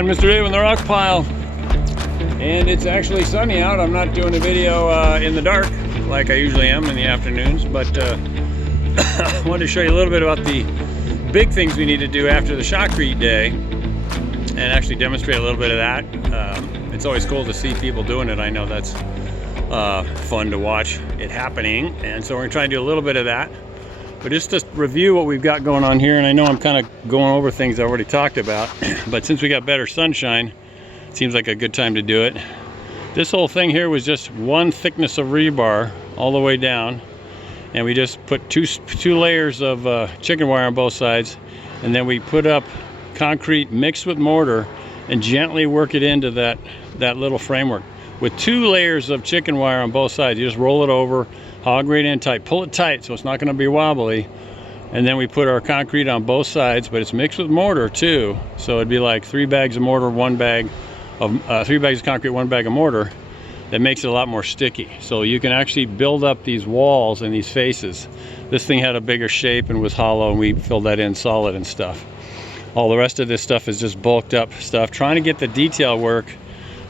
on, Mr. Dave in the rock pile, and it's actually sunny out. I'm not doing a video in the dark like I usually am in the afternoons, but I wanted to show you a little bit about the big things we need to do after the shotcrete day and actually demonstrate a little bit of that. It's always cool to see people doing it. I know that's fun to watch it happening, and so we're gonna try and do a little bit of that. But just to review what we've got going on here, and I know I'm kind of going over things I already talked about, but since we got better sunshine, it seems like a good time to do it. This whole thing here was just one thickness of rebar all the way down, and we just put two layers of chicken wire on both sides, and then we put up concrete mixed with mortar and gently work it into that little framework. With 2 layers of chicken wire on both sides, you just roll it over, hog right in tight, pull it tight so it's not going to be wobbly, and then we put our concrete on both sides, but it's mixed with mortar too, so it'd be like 3 bags of mortar, 1 bag of 3 bags of concrete, 1 bag of mortar. That makes it a lot more sticky, so you can actually build up these walls and these faces. This thing had a bigger shape and was hollow, and we filled that in solid and stuff. All the rest of this stuff is just bulked up stuff, trying to get the detail work.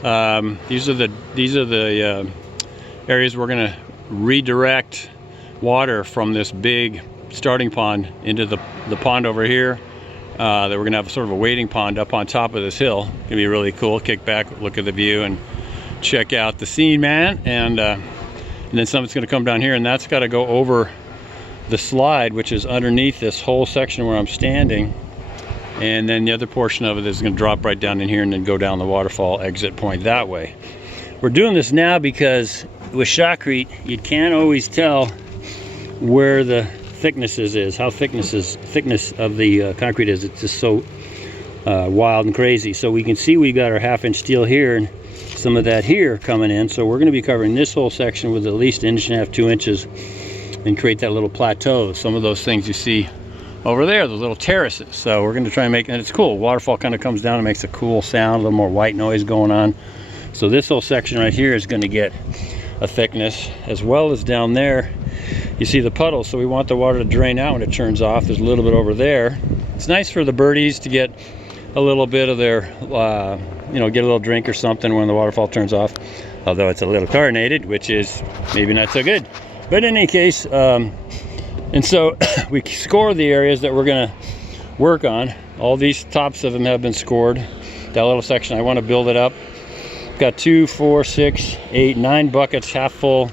These are the areas we're going to redirect water from this big starting pond into the pond over here, that we're going to have sort of a waiting pond up on top of this hill. It's going to be really cool. Kick back, look at the view, and check out the scene, man. And then something's going to come down here, and that's got to go over the slide, which is underneath this whole section where I'm standing. And then the other portion of it is going to drop right down in here and then go down the waterfall exit point that way. We're doing this now because with shotcrete, you can't always tell where the thicknesses is, how thickness of the concrete is. It's just so wild and crazy. So we can see we got our 1/2 inch steel here and some of that here coming in. So we're going to be covering this whole section with at least 1.5 inches, 2 inches, and create that little plateau. Some of those things you see over there, those little terraces. So we're going to try and make it, and it's cool. Waterfall kind of comes down and makes a cool sound, a little more white noise going on. So this whole section right here is going to get a thickness, as well as down there you see the puddles. So we want the water to drain out when it turns off. There's a little bit over there. It's nice for the birdies to get a little bit of their you know, get a little drink or something when the waterfall turns off, although it's a little chlorinated, which is maybe not so good. But in any case, and so we score the areas that we're going to work on. All these tops of them have been scored. That little section, I want to build it up. Got 2, 4, 6, 8, 9 buckets half full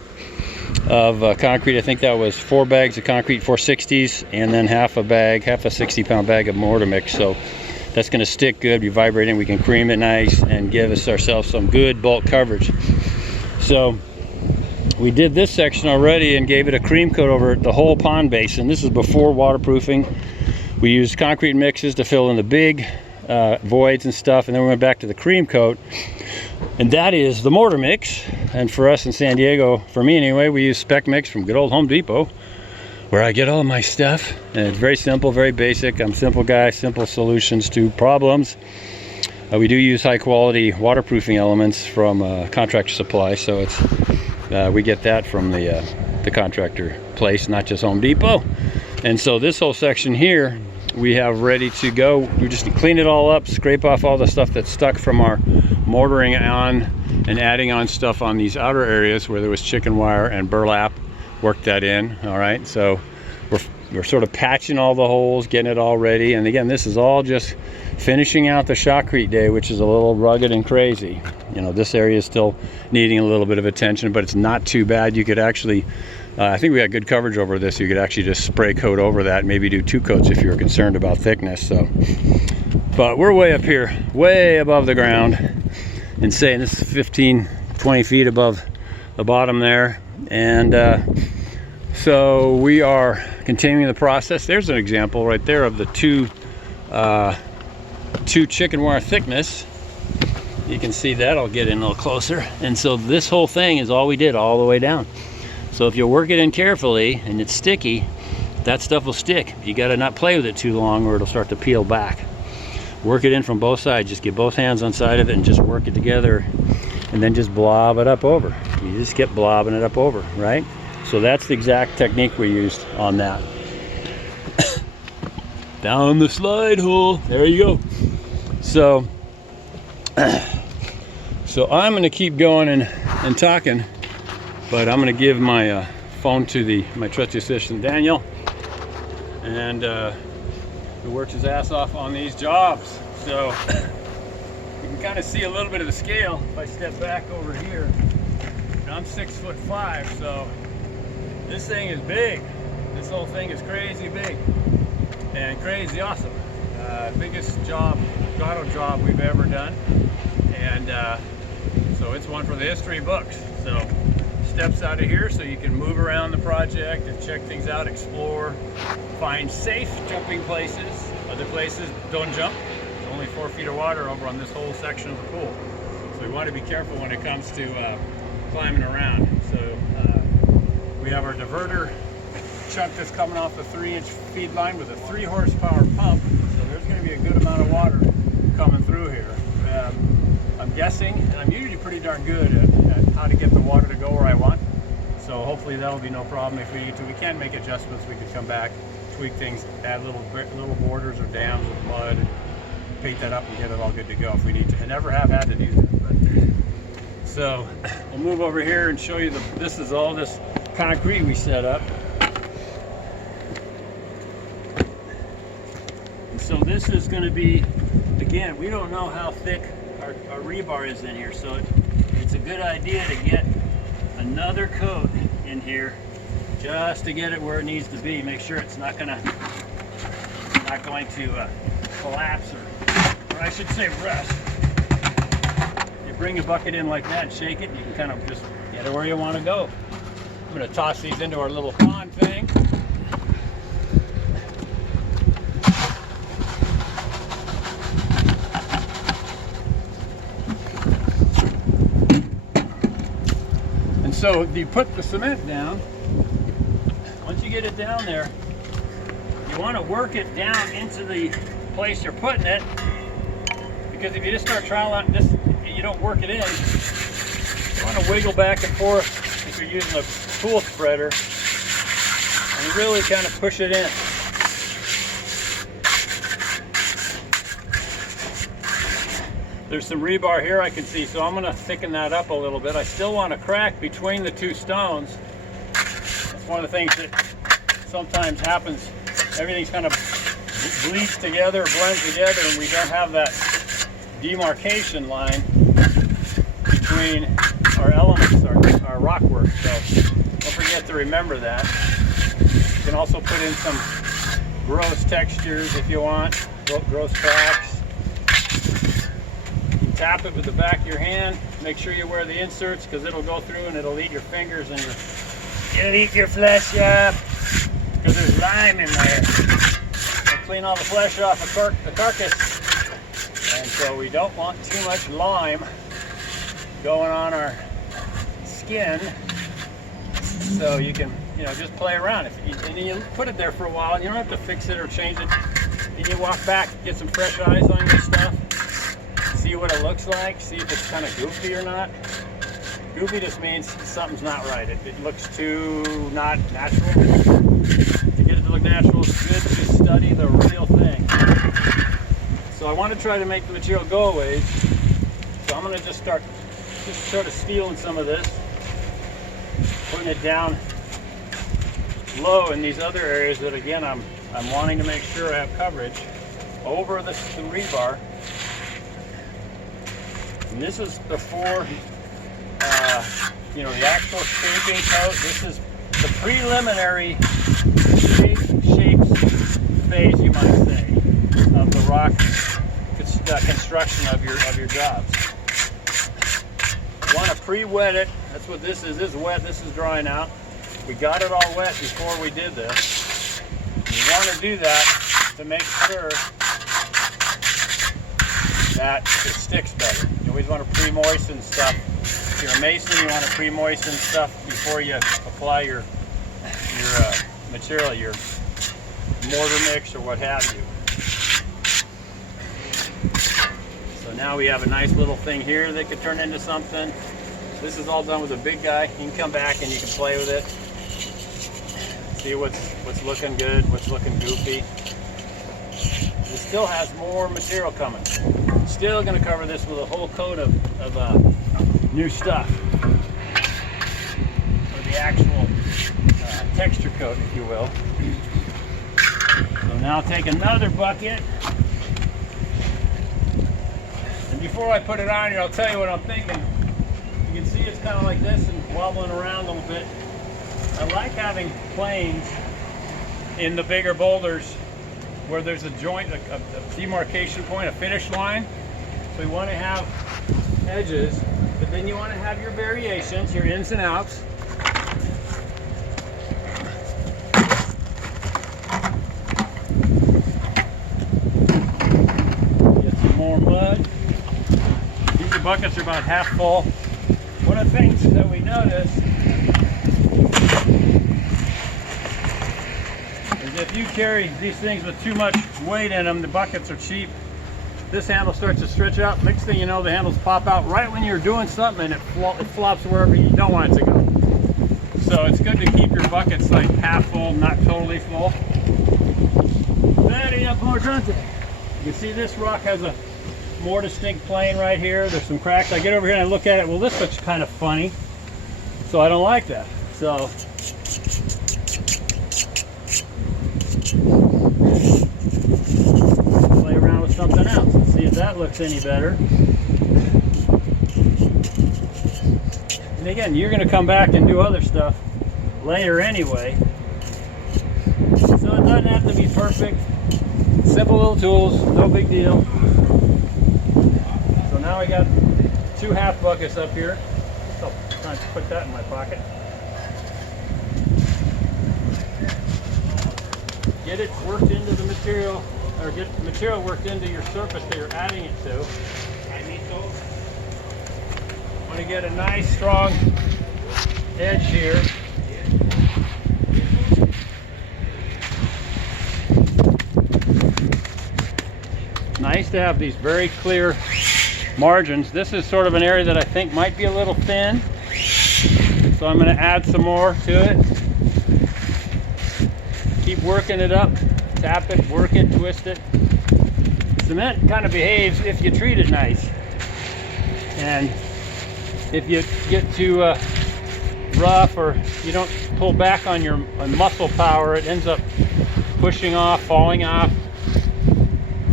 of concrete. I think that was 4 bags of concrete, 460s, and then half a 60-pound bag of mortar mix. So that's going to stick good, be vibrating. We can cream it nice and give ourselves some good bulk coverage. So we did this section already and gave it a cream coat over the whole pond basin. This is before waterproofing. We used concrete mixes to fill in the big voids and stuff, and then we went back to the cream coat, and that is the mortar mix. And for us in San Diego, for me anyway, we use spec mix from good old Home Depot, where I get all my stuff, and it's very simple, very basic. I'm a simple guy, simple solutions to problems. We do use high quality waterproofing elements from Contractor Supply, so it's we get that from the contractor place, not just Home Depot. And so this whole section here we have ready to go. We just clean it all up, scrape off all the stuff that's stuck from our mortaring on and adding on stuff on these outer areas where there was chicken wire and burlap. Work that in. All right, so we're sort of patching all the holes, getting it all ready. And again, this is all just finishing out the shotcrete day, which is a little rugged and crazy. You know, this area is still needing a little bit of attention, but it's not too bad. You could actually, I think we got good coverage over this. You could actually just spray coat over that, maybe do 2 coats if you're concerned about thickness. So, but we're way up here, way above the ground, and saying this is 15, 20 feet above the bottom there. And so we are continuing the process. There's an example right there of the two chicken wire thickness. You can see that. I'll get in a little closer. And so this whole thing is all we did all the way down. So if you work it in carefully and it's sticky, that stuff will stick. You got to not play with it too long or it'll start to peel back. Work it in from both sides. Just get both hands on side of it and just work it together, and then just blob it up over. You just keep blobbing it up over, right? So that's the exact technique we used on that. Down the slide hole. There you go. So So I'm going to keep going and talking, but I'm going to give my phone to my trusty assistant Daniel, and who works his ass off on these jobs. So you can kind of see a little bit of the scale if I step back over here. And I'm 6'5", so this thing is big. This whole thing is crazy big and crazy awesome. Biggest grotto job we've ever done, and so it's one for the history books. So steps out of here so you can move around the project and check things out, explore, find safe jumping places. Other places don't jump. There's only 4 feet of water over on this whole section of the pool, so we want to be careful when it comes to climbing around. So we have our diverter chunk that's coming off the 3-inch feed line with a 3 horsepower pump, so there's going to be a good amount of water coming through here. I'm guessing, and I'm usually pretty darn good at how to get the water to go where I want, so hopefully that'll be no problem. If we need to, we can make adjustments. We could come back, tweak things, add little borders or dams with mud, and paint that up and get it all good to go if we need to. I never have had to do that, but so we'll move over here and show you this is all this concrete we set up. And so this is going to be, again, we don't know how thick our rebar is in here, so it's a good idea to get another coat in here just to get it where it needs to be. Make sure it's not going to collapse, or I should say rust. You bring a bucket in like that and shake it, and you can kind of just get it where you want to go. I'm going to toss these into our little pond thing. And so you put the cement down. Once you get it down there, you want to work it down into the place you're putting it, because if you just start trialing this, you don't work it in. You want to wiggle back and forth if you're using a pool spreader, and really kind of push it in. There's some rebar here I can see, so I'm going to thicken that up a little bit. I still want a crack between the 2 stones. That's one of the things that sometimes happens. Everything's kind of bleeds together, blends together, and we don't have that demarcation line between our elements, our rock work. So don't forget to remember that. You can also put in some gross textures if you want, gross cracks. Tap it with the back of your hand. Make sure you wear the inserts, because it'll go through and it'll eat your fingers and it'll eat your flesh up, because there's lime in there. It'll clean all the flesh off the carcass, and so we don't want too much lime going on our skin. So you can, just play around. And you put it there for a while, and you don't have to fix it or change it. And you walk back, get some fresh eyes on your stuff. See what it looks like, see if it's kind of goofy or not. Goofy just means something's not right. It looks too not natural. To get it to look natural, it's good to study the real thing. So I want to try to make the material go away. So I'm going to just start sort of stealing some of this, putting it down low in these other areas that, again, I'm wanting to make sure I have coverage over the rebar. And this is before, the actual shaping coat. This is the preliminary shapes phase, you might say, of the rock construction of your jobs. You want to pre-wet it. That's what this is. This is wet. This is drying out. We got it all wet before we did this. You want to do that to make sure that it sticks better. You always want to pre-moisten stuff. If you're a mason, you want to pre-moisten stuff before you apply your material, your mortar mix or what have you. So now we have a nice little thing here that could turn into something. This is all done with a big guy. You can come back and you can play with it. See what's looking good, what's looking goofy. it still has more material coming. Still going to cover this with a whole coat of new stuff, or the actual texture coat, if you will. So now I'll take another bucket, and before I put it on here, I'll tell you what I'm thinking. You can see it's kind of like this and wobbling around a little bit. I like having planes in the bigger boulders where there's a joint, a demarcation point, a finish line. So you want to have edges, but then you want to have your variations, your ins and outs. Get some more mud. These buckets are about half full. One of the things that we notice is if you carry these things with too much weight in them, the buckets are cheap. This handle starts to stretch out. Next thing you know, the handles pop out right when you're doing something, and it flops wherever you don't want it to go. So it's good to keep your buckets like half full, not totally full. Setting up more content. You can see this rock has a more distinct plane right here. There's some cracks. I get over here and I look at it. Well, this looks kind of funny, so I don't like that. So play around with something else and see if that looks any better. And again, you're going to come back and do other stuff later anyway, so it doesn't have to be perfect. Simple little tools, no big deal. So now I got 2 half buckets up here. So I'm trying to put that in my pocket. Get it worked into the material, or get the material worked into your surface that you're adding it to. Want to get a nice strong edge here. Nice to have these very clear margins. This is sort of an area that I think might be a little thin, so I'm going to add some more to it. Keep working it up, tap it, work it, twist it. Cement kind of behaves if you treat it nice, and if you get too rough or you don't pull back on your muscle power, it ends up pushing off, falling off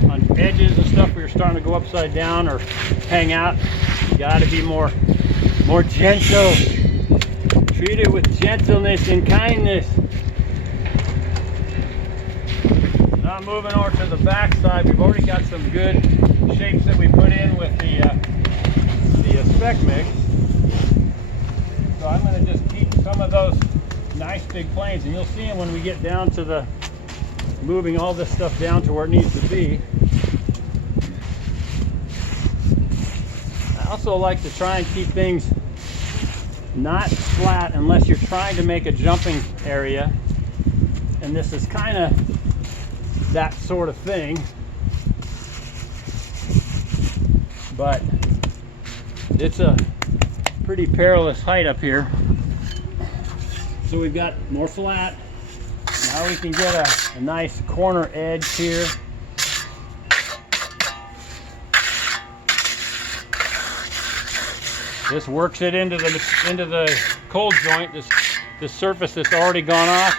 on edges and stuff where you're starting to go upside down or hang out. You got to be more gentle. Treat it with gentleness and kindness. Now moving over to the back side, we've already got some good shapes that we put in with the spec mix. So I'm going to just keep some of those nice big planes, and you'll see them when we get down to the moving all this stuff down to where it needs to be. I also like to try and keep things not flat unless you're trying to make a jumping area, and this is kind of that sort of thing, but it's a pretty perilous height up here. So we've got more flat. Now we can get a nice corner edge here. This works it into the cold joint, this surface that's already gone off.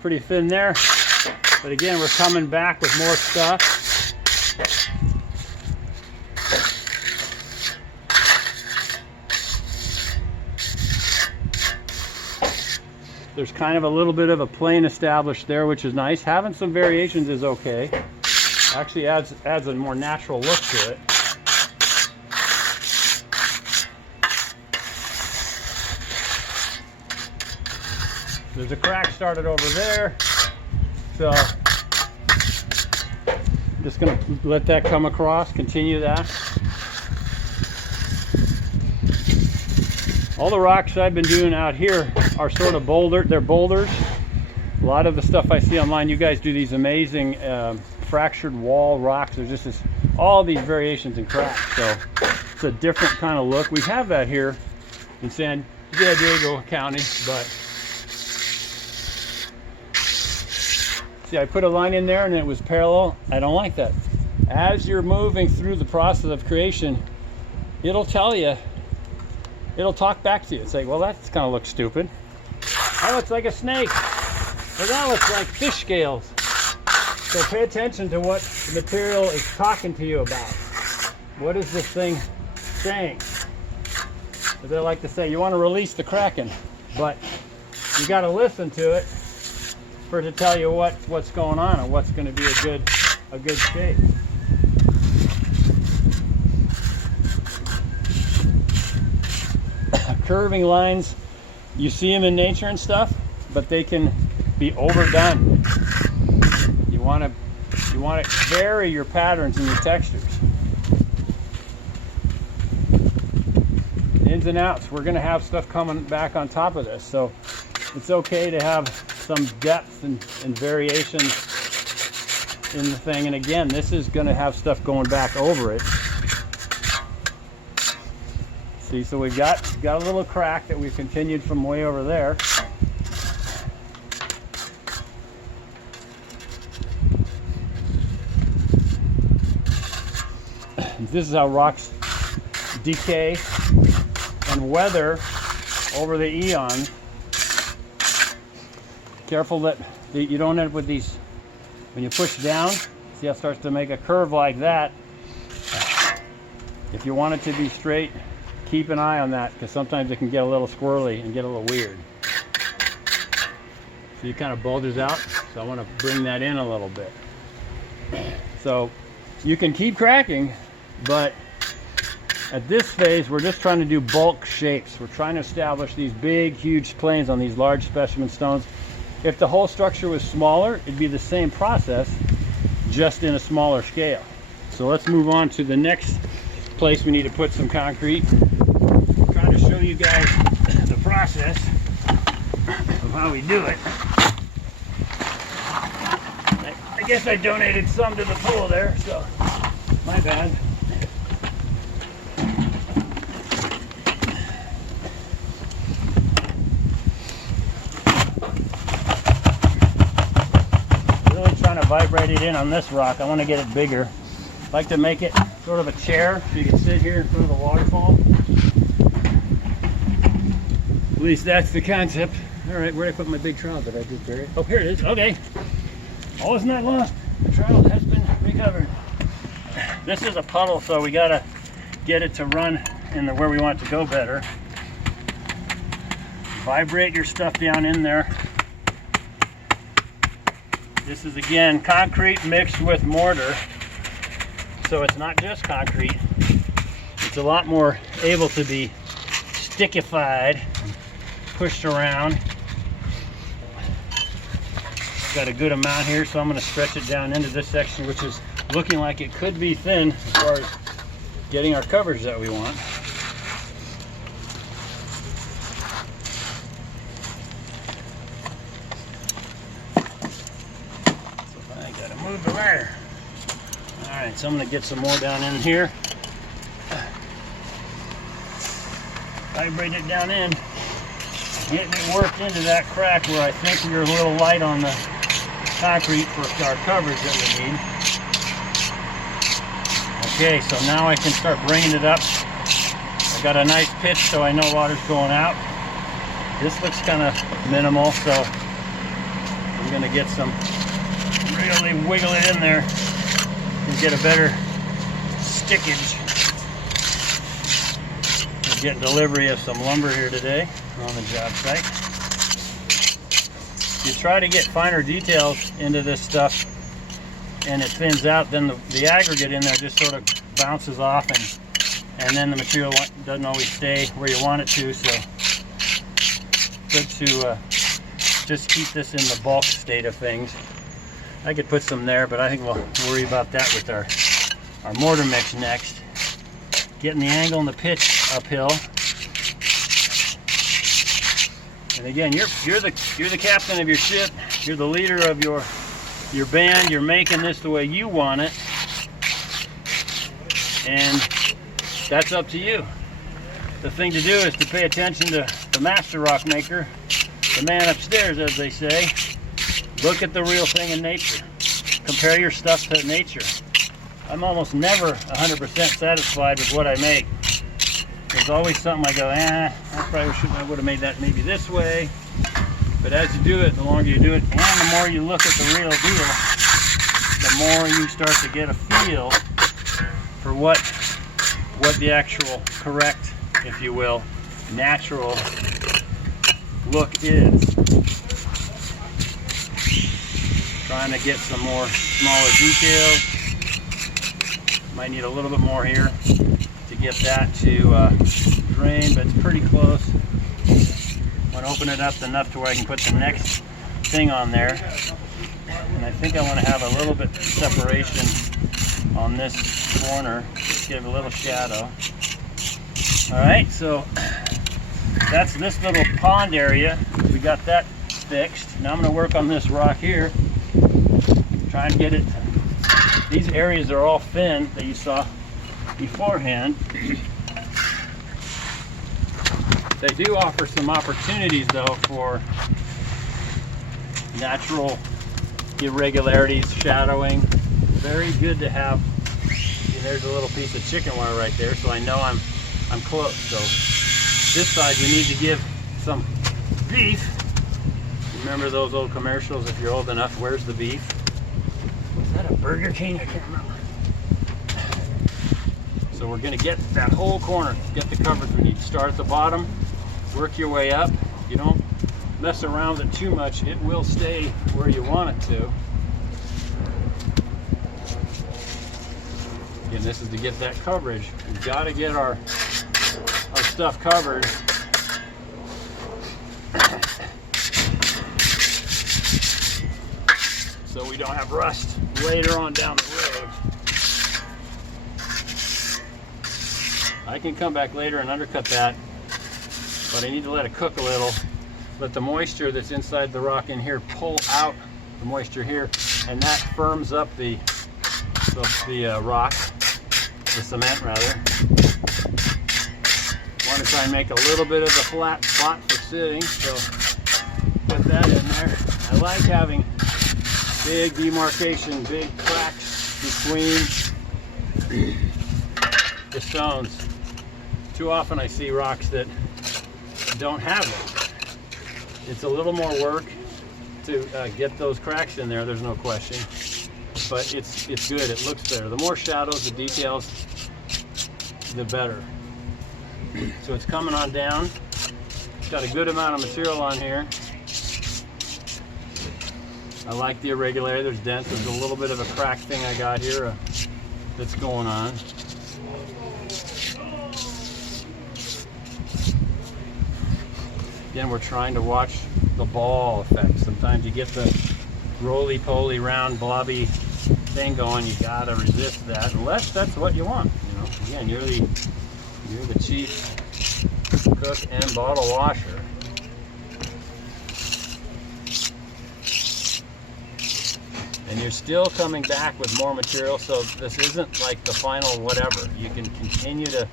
Pretty thin there, but again, we're coming back with more stuff. There's kind of a little bit of a plane established there, which is nice. Having some variations is okay. Actually adds a more natural look to it. There's a crack started over there, so I'm just going to let that come across, continue that. All the rocks I've been doing out here are sort of they're boulders. A lot of the stuff I see online, you guys do these amazing fractured wall rocks. There's just all these variations and cracks, so it's a different kind of look. We have that here in San Diego County, but See, I put a line in there and it was parallel. I don't like that. As you're moving through the process of creation, it'll tell you, it'll talk back to you. It's like, well, that kind of looks stupid. That looks like a snake. Or that looks like fish scales. So pay attention to what the material is talking to you about. What is this thing saying? As I like to say, you want to release the Kraken, but you got to listen to it for it to tell you what's going on and what's going to be a good shape. Curving lines, you see them in nature and stuff, but they can be overdone. You want to vary your patterns and your textures. Ins and outs. We're going to have stuff coming back on top of this, so it's okay to have some depth and variation in the thing. And again, this is going to have stuff going back over it. See, so we've got a little crack that we've continued from way over there. This is how rocks decay and weather over the eons. Careful that you don't end up with these, when you push down, see how it starts to make a curve like that. If you want it to be straight, keep an eye on that, because sometimes it can get a little squirrely and get a little weird. So it kind of bulges out, so I want to bring that in a little bit. So you can keep cracking, but at this phase we're just trying to do bulk shapes. We're trying to establish these big, huge planes on these large specimen stones. If the whole structure was smaller, it'd be the same process, just in a smaller scale. So let's move on to the next place we need to put some concrete. I'm trying to show you guys the process of how we do it. I guess I donated some to the pool there, so my bad. Really trying to vibrate it in on this rock. I want to get it bigger. I like to make it sort of a chair so you can sit here in front of the waterfall. At least that's the concept. All right, where did I put my big trowel that I did bury? Oh, here it is. Okay. All is not lost. The trowel has been recovered. This is a puddle, so we gotta get it to run in the where we want it to go better. Vibrate your stuff down in there. This is again concrete mixed with mortar, so it's not just concrete. It's a lot more able to be stickified, pushed around. Got a good amount here, so I'm going to stretch it down into this section, which is looking like it could be thin as far as getting our coverage that we want. So I got to move the wire. All right, so I'm going to get some more down in here. Vibrate it down in. Getting it worked into that crack where I think we're a little light on the concrete for our coverage that we need. Okay, so now I can start bringing it up. I got a nice pitch so I know water's going out. This looks kind of minimal, so I'm going to get some, really wiggle it in there and get a better stickage. We're getting delivery of some lumber here today on the job site. You try to get finer details into this stuff and it thins out, then the aggregate in there just sort of bounces off, and then the material doesn't always stay where you want it to, so good to just keep this in the bulk state of things. I could put some there, but I think we'll worry about that with our mortar mix next. Getting the angle and the pitch uphill. And again, you're the captain of your ship. You're the leader of your band. You're making this the way you want it, and that's up to you. The thing to do is to pay attention to the master rock maker, the man upstairs, as they say. Look at the real thing in nature. Compare your stuff to nature. I'm almost never 100% satisfied with what I make. There's always something I go, I would have made that maybe this way. But as you do it, the longer you do it, and the more you look at the real deal, the more you start to get a feel for what the actual correct, if you will, natural look is. Trying to get some more smaller details. Might need a little bit more here to get that to drain, but it's pretty close. I'm going to open it up enough to where I can put the next thing on there. And I think I want to have a little bit separation on this corner. Just give a little shadow. Alright, so that's this little pond area. We got that fixed. Now I'm going to work on this rock here. Try and get it. These areas are all thin that you saw beforehand. They do offer some opportunities though for natural irregularities, shadowing. Very good to have. See, there's a little piece of chicken wire right there, so I know I'm close. So this side we need to give some beef. Remember those old commercials? If you're old enough, where's the beef? Was that a Burger King? I can't remember. So we're going to get that whole corner, get the coverage we need. Start at the bottom, work your way up. You don't mess around with it too much, it will stay where you want it to. Again, this is to get that coverage. We've got to get our stuff covered. So we don't have rust later on down the road. I can come back later and undercut that, but I need to let it cook a little. Let the moisture that's inside the rock in here pull out the moisture here, and that firms up the rock, the cement rather. Want to try and make a little bit of a flat spot for sitting, so put that in there. I like having big demarcation, big cracks between the stones. Too often I see rocks that don't have it. It's a little more work to get those cracks in there, there's no question. But it's good, it looks better. The more shadows, the details, the better. So it's coming on down. It's got a good amount of material on here. I like the irregularity, there's dents, there's a little bit of a crack thing I got here that's going on. Again, we're trying to watch the ball effect. Sometimes you get the roly-poly, round, blobby thing going, you gotta resist that, unless that's what you want. You know, again, you're the chief cook and bottle washer. And you're still coming back with more material, so this isn't like the final whatever. You can continue to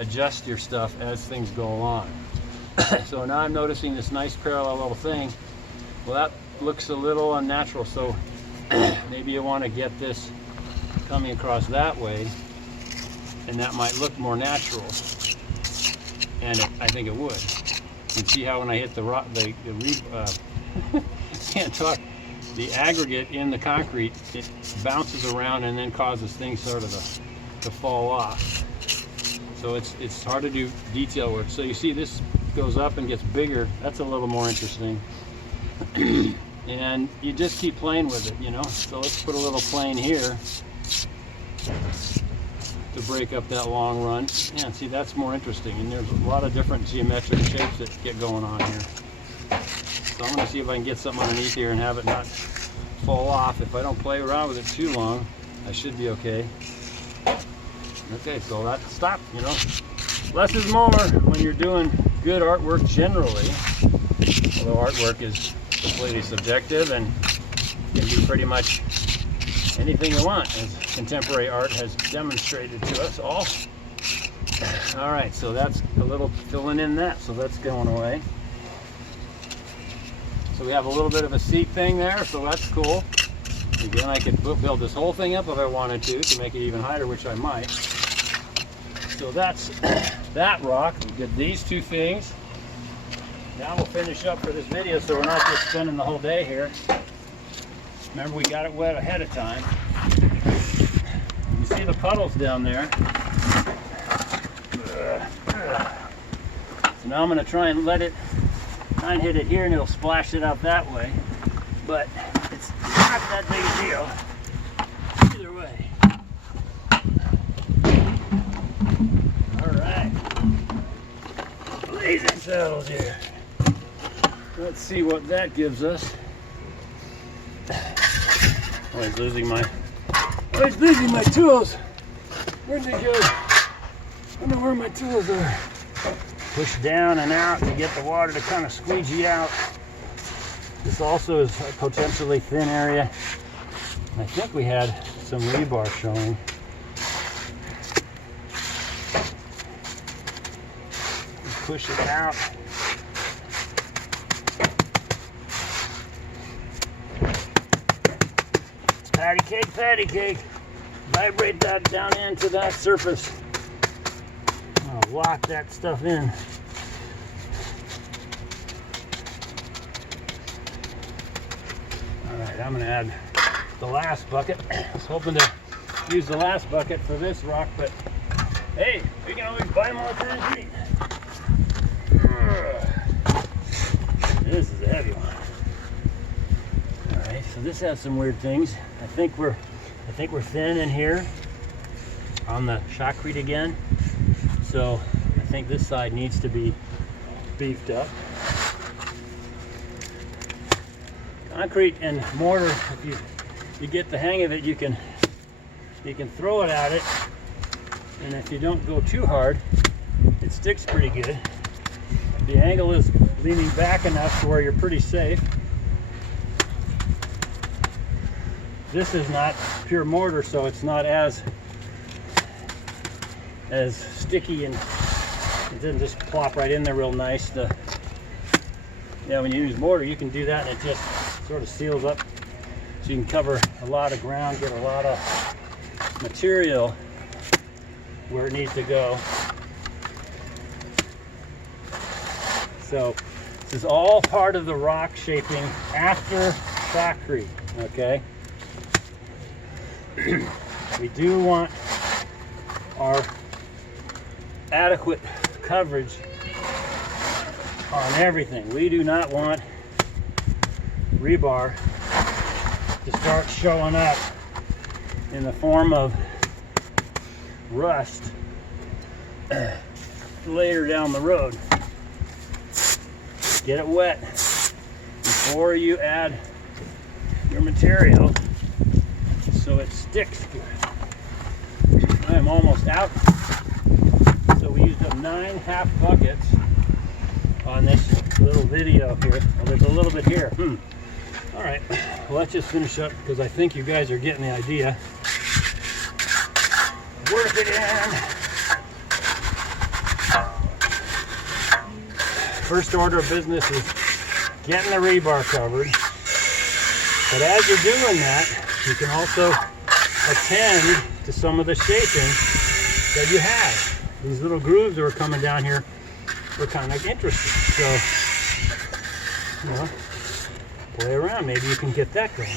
adjust your stuff as things go along. So now I'm noticing this nice parallel little thing. Well, that looks a little unnatural, so maybe you want to get this coming across that way, and that might look more natural. And I think it would. You can see how when I hit the rock, can't talk. The aggregate in the concrete, it bounces around and then causes things sort of to fall off. So it's hard to do detail work. So you see this goes up and gets bigger. That's a little more interesting. And you just keep playing with it, you know. So let's put a little plane here to break up that long run. Yeah, see, that's more interesting. And there's a lot of different geometric shapes that get going on here. So I'm going to see if I can get something underneath here and have it not fall off. If I don't play around with it too long, I should be okay. Okay, so that stop, you know. Less is more when you're doing good artwork generally. Although artwork is completely subjective and can be pretty much anything you want, as contemporary art has demonstrated to us all. All right, so that's a little filling in that, so that's going away. So we have a little bit of a seat thing there, so that's cool. Again, I could build this whole thing up if I wanted to make it even higher, which I might. So that's that rock. We did these two things. Now we'll finish up for this video so we're not just spending the whole day here. Remember, we got it wet ahead of time. You see the puddles down there. So now I'm going to try and hit it here and it'll splash it out that way. But it's not that big a deal either way. Alright. Blazing saddles here. Let's see what that gives us. Always losing my tools. Where'd they go? I don't know where my tools are. Push down and out to get the water to kind of squeegee out. This also is a potentially thin area. I think we had some rebar showing. Push it out. It's patty cake. Vibrate that down into that surface. I'll lock that stuff in. Alright, I'm going to add the last bucket. I was hoping to use the last bucket for this rock, but hey, we can always buy more concrete. This is a heavy one. Alright, so this has some weird things. I think we're thin in here on the shotcrete again. So I think this side needs to be beefed up. Concrete and mortar, if you get the hang of it, you can throw it at it, and if you don't go too hard, it sticks pretty good. The angle is leaning back enough to where you're pretty safe. This is not pure mortar, so it's not as sticky, and it doesn't just plop right in there real nice. When you use mortar, you can do that and it just sort of seals up, so you can cover a lot of ground, get a lot of material where it needs to go. So this is all part of the rock shaping after shotcrete, okay? We do want our adequate coverage on everything. We do not want rebar to start showing up in the form of rust later down the road. Get it wet before you add your material so it sticks good. I am almost out. So we used up 9 half buckets on this little video here. Well, there's a little bit here. All right, well, let's just finish up because I think you guys are getting the idea. Work it in. First order of business is getting the rebar covered. But as you're doing that, you can also attend to some of the shaping that you have. These little grooves that are coming down here were kind of interesting. So, play around. Maybe you can get that going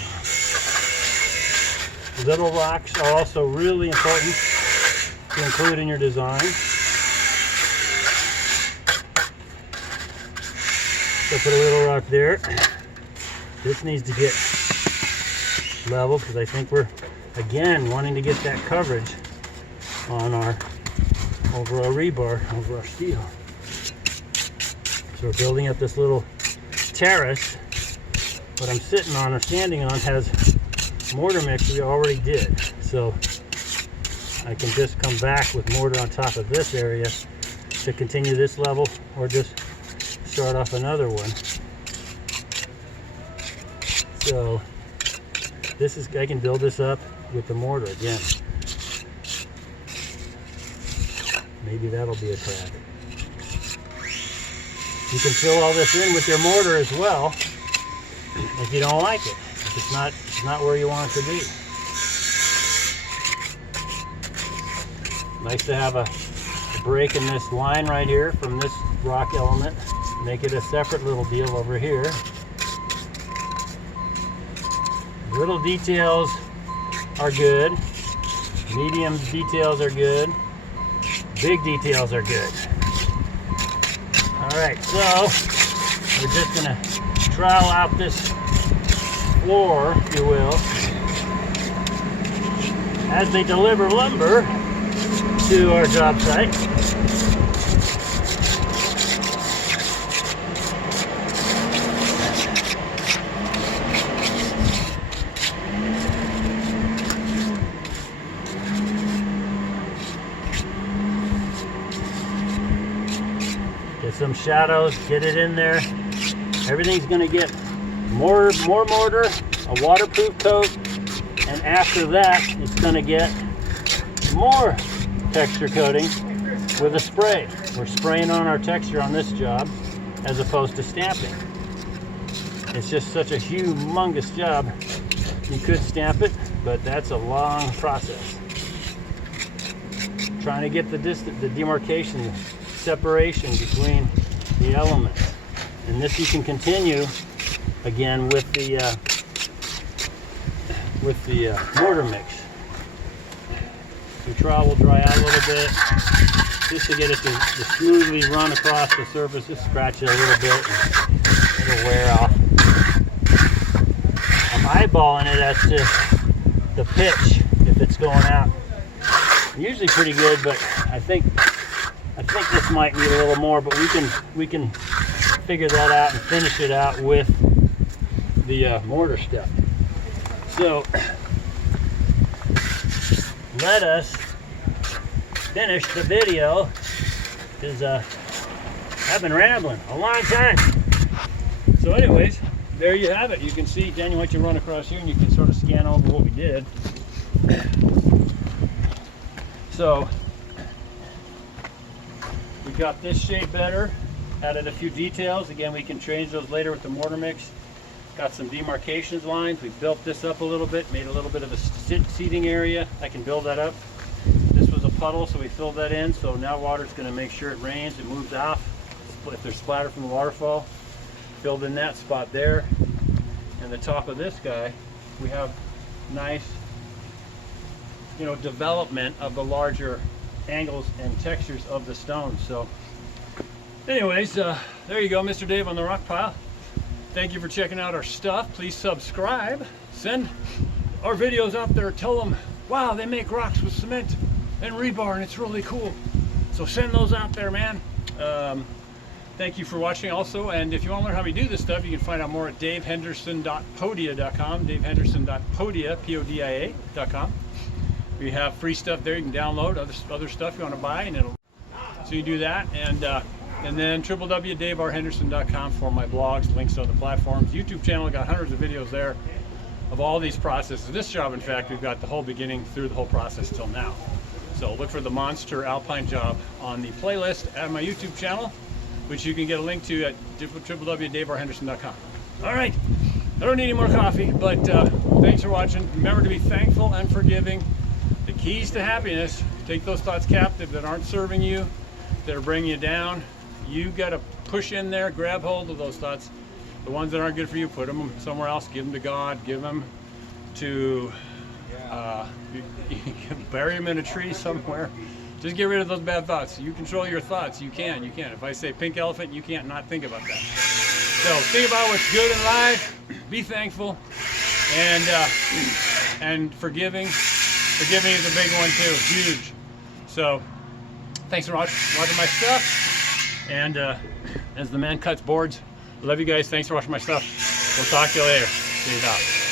on. Little rocks are also really important to include in your design. So put a little rock there. This needs to get level because I think we're, again, wanting to get that coverage on over our rebar, over our steel. So we're building up this little terrace. What I'm sitting on or standing on has mortar mix we already did. So I can just come back with mortar on top of this area to continue this level, or just start off another one. So this is, I can build this up with the mortar again. Maybe that'll be a crack. You can fill all this in with your mortar as well. if you don't like it, if it's not where you want it to be. Nice to have a break in this line right here from this rock element. Make it a separate little deal over here. Little details are good. Medium details are good. Big details are good. Alright, so we're just going to trowel out this floor, if you will, as they deliver lumber to our job site. Get some shadows, get it in there. Everything's going to get more mortar, a waterproof coat, and after that it's going to get more texture coating with a spray. We're spraying on our texture on this job as opposed to stamping. It's just such a humongous job. You could stamp it, but that's a long process. Trying to get the distance, the demarcation, separation between the elements. And this you can continue again with the mortar mix. The trowel will dry out a little bit just to get it to smoothly run across the surface. Just scratch it a little bit and it'll wear off. I'm eyeballing it as to the pitch if it's going out. Usually pretty good, but I think this might need a little more, but we can figure that out and finish it out with the mortar step. So let us finish the video, because I've been rambling a long time. So anyways, there you have it. You can see, Daniel, why don't you run across here and you can sort of scan over what we did. So we got this shape better, added a few details. Again, we can change those later with the mortar mix. Got some demarcations lines. We built this up a little bit, made a little bit of a seating area. I can build that up. This was a puddle, so we filled that in. So now water's going to make sure it rains, it moves off. If there's splatter from the waterfall, filled in that spot there. And the top of this guy, we have nice, development of the larger angles and textures of the stones. So anyways, there you go, Mr. Dave on the rock pile. Thank you for checking out our stuff. Please subscribe, send our videos out there, tell them, wow, they make rocks with cement and rebar and it's really cool. So send those out there, man. Thank you for watching also, and if you want to learn how we do this stuff, you can find out more at davehenderson.podia.com, davehenderson.podia, P-O-D-I-A.com. We have free stuff there. You can download other stuff you want to buy, and so you do that, and then www.daverhenderson.com for my blogs, links to other platforms. YouTube channel, got hundreds of videos there of all these processes. This job, in fact, we've got the whole beginning through the whole process till now. So look for the Monster Alpine job on the playlist at my YouTube channel, which you can get a link to at www.daverhenderson.com. All right, I don't need any more coffee, but thanks for watching. Remember to be thankful and forgiving. The keys to happiness: take those thoughts captive that aren't serving you, that are bringing you down. You got to push in there, grab hold of those thoughts. The ones that aren't good for you, put them somewhere else. Give them to God. Give them to bury them in a tree somewhere. Just get rid of those bad thoughts. You control your thoughts. You can. If I say pink elephant, you can't not think about that. So think about what's good in life. Be thankful, and forgiving. Forgiving is a big one too. Huge. So thanks for watching my stuff. And as the man cuts boards, I love you guys. Thanks for watching my stuff. We'll talk to you later. See you out.